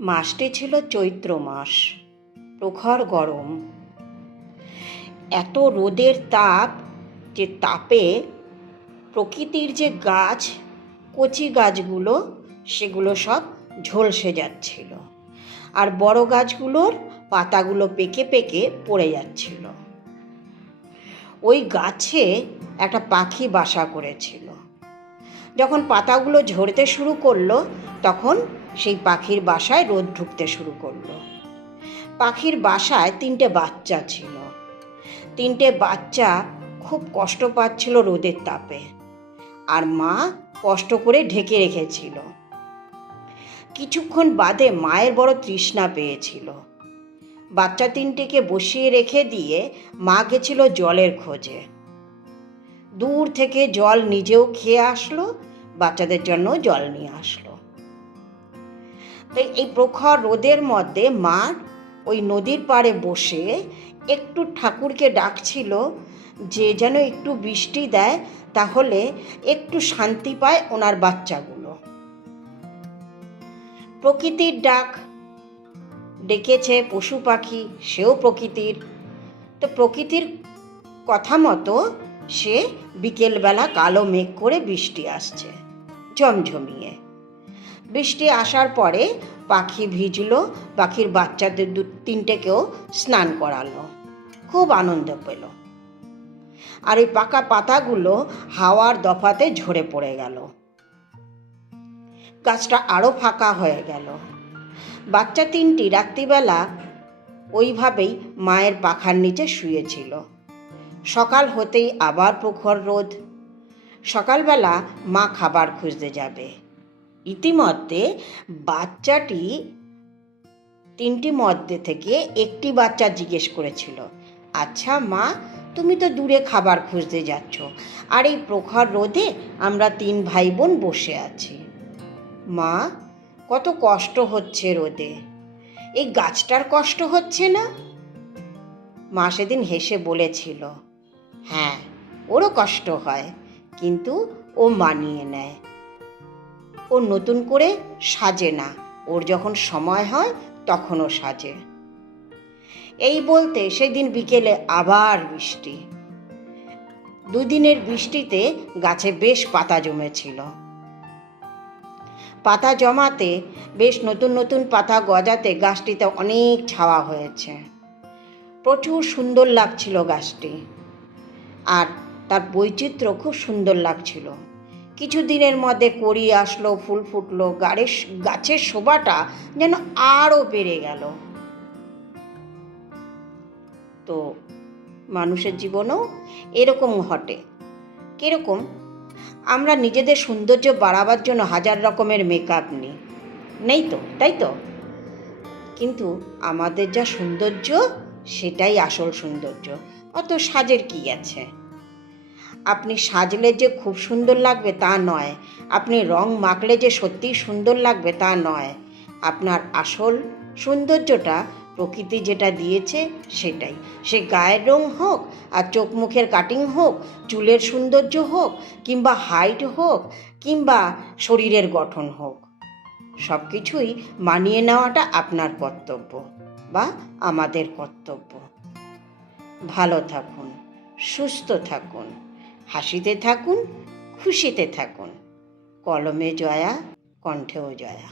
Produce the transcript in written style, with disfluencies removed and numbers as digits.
মাসটি ছিল চৈত্র মাস। প্রখর গরম, এত রোদের তাপ যে তাপে প্রকৃতির যে গাছ, কচি গাছগুলো সেগুলো সব ঝলসে যাচ্ছিল, আর বড় গাছগুলোর পাতাগুলো পেকে পেকে পড়ে যাচ্ছিল। ওই গাছে একটা পাখি বাসা করেছিল। যখন পাতাগুলো ঝরতে শুরু করলো তখন সেই পাখির বাসায় রোদ ঢুকতে শুরু করলো। পাখির বাসায় 3টে বাচ্চা ছিল। 3টে বাচ্চা খুব কষ্ট পাচ্ছিল রোদের তাপে, আর মা কষ্ট করে ঢেকে রেখেছিল। কিছুক্ষণ বাদে মায়ের বড় তৃষ্ণা পেয়েছিল। বাচ্চা 3টেকে বসিয়ে রেখে দিয়ে মা গেছিল জলের খোঁজে। দূর থেকে জল নিজেও খেয়ে আসলো, বাচ্চাদের জন্য জল নিয়ে আসলো। তাই এই প্রখর রোদের মধ্যে মা ওই নদীর পাড়ে বসে একটু ঠাকুরকে ডাকছিল যে যেন একটু বৃষ্টি দেয়, তাহলে একটু শান্তি পায় ওনার বাচ্চাগুলো। প্রকৃতির ডাক ডেকেছে পশু পাখি, সেও প্রকৃতির। তো প্রকৃতির কথা মতো সে বিকেলবেলা কালো মেঘ করে বৃষ্টি আসছে ঝমঝমিয়ে। বৃষ্টি আসার পরে পাখি ভিজলো, পাখির বাচ্চাদের 3টেকেও স্নান করালো, খুব আনন্দ পেল। আর এই পাকা পাতাগুলো হাওয়ার দফাতে ঝরে পড়ে গেল। গাছটা আরো ফাঁকা হয়ে গেল। বাচ্চা 3টি রাত্রিবেলা ওইভাবেই মায়ের পাখার নিচে শুয়েছিল। সকাল হতেই আবার প্রখর রোদ। সকালবেলা মা খাবার খুঁজতে যাবে। ইতিমধ্যে বাচ্চাটি 3টি মধ্যে থেকে একটি বাচ্চা জিজ্ঞেস করেছিল, আচ্ছা মা, তুমি তো দূরে খাবার খুঁজতে যাচ্ছ, আর এই প্রখর রোদে আমরা 3 ভাই বোন বসে আছি। মা, কত কষ্ট হচ্ছে রোদে, এই গাছটার কষ্ট হচ্ছে না? মা সেদিন হেসে বলেছিল, হ্যাঁ, ওরও কষ্ট হয়, কিন্তু ও মানিয়ে নেয়। ও নতুন করে সাজে না, ওর যখন সময় হয় তখনও সাজে। এই বলতে সেদিন বিকেলে আবার বৃষ্টি। 2 দিনের বৃষ্টিতে গাছে বেশ পাতা জমেছিল। পাতা জমাতে, বেশ নতুন নতুন পাতা গজাতে গাছটিতে অনেক ছাওয়া হয়েছে। প্রচুর সুন্দর লাগছিল গাছটি, আর তার বৈচিত্র্য খুব সুন্দর লাগছিল। কিছু দিনের মধ্যে কড়ি আসলো, ফুল ফুটলো, গাছের শোভাটা যেন আরও বেড়ে গেল। তো মানুষের জীবনেও এরকম ঘটে। কিরকম? আমরা নিজেদের সৌন্দর্য বাড়াবার জন্য হাজার রকমের মেকআপ নিই, নেই তো, তাই তো? কিন্তু আমাদের যা সৌন্দর্য, সেটাই আসল সৌন্দর্য। অত সাজের কি আছে? আপনি সাজলে যে খুব সুন্দর লাগবে তা নয়, আপনি রং মাখলে যে সত্যিই সুন্দর লাগবে তা নয়। আপনার আসল সৌন্দর্যটা প্রকৃতি যেটা দিয়েছে সেটাই। সে গায়ের রং হোক, আর চোখ মুখের কাটিং হোক, চুলের সৌন্দর্য হোক, কিংবা হাইট হোক, কিংবা শরীরের গঠন হোক, সব কিছুই মানিয়ে নেওয়াটা আপনার কর্তব্য বা আমাদের কর্তব্য। ভালো থাকুন, সুস্থ থাকুন, হাসিতে থাকুন, খুশিতে থাকুন। কলমে জয়া, কণ্ঠেও জয়া।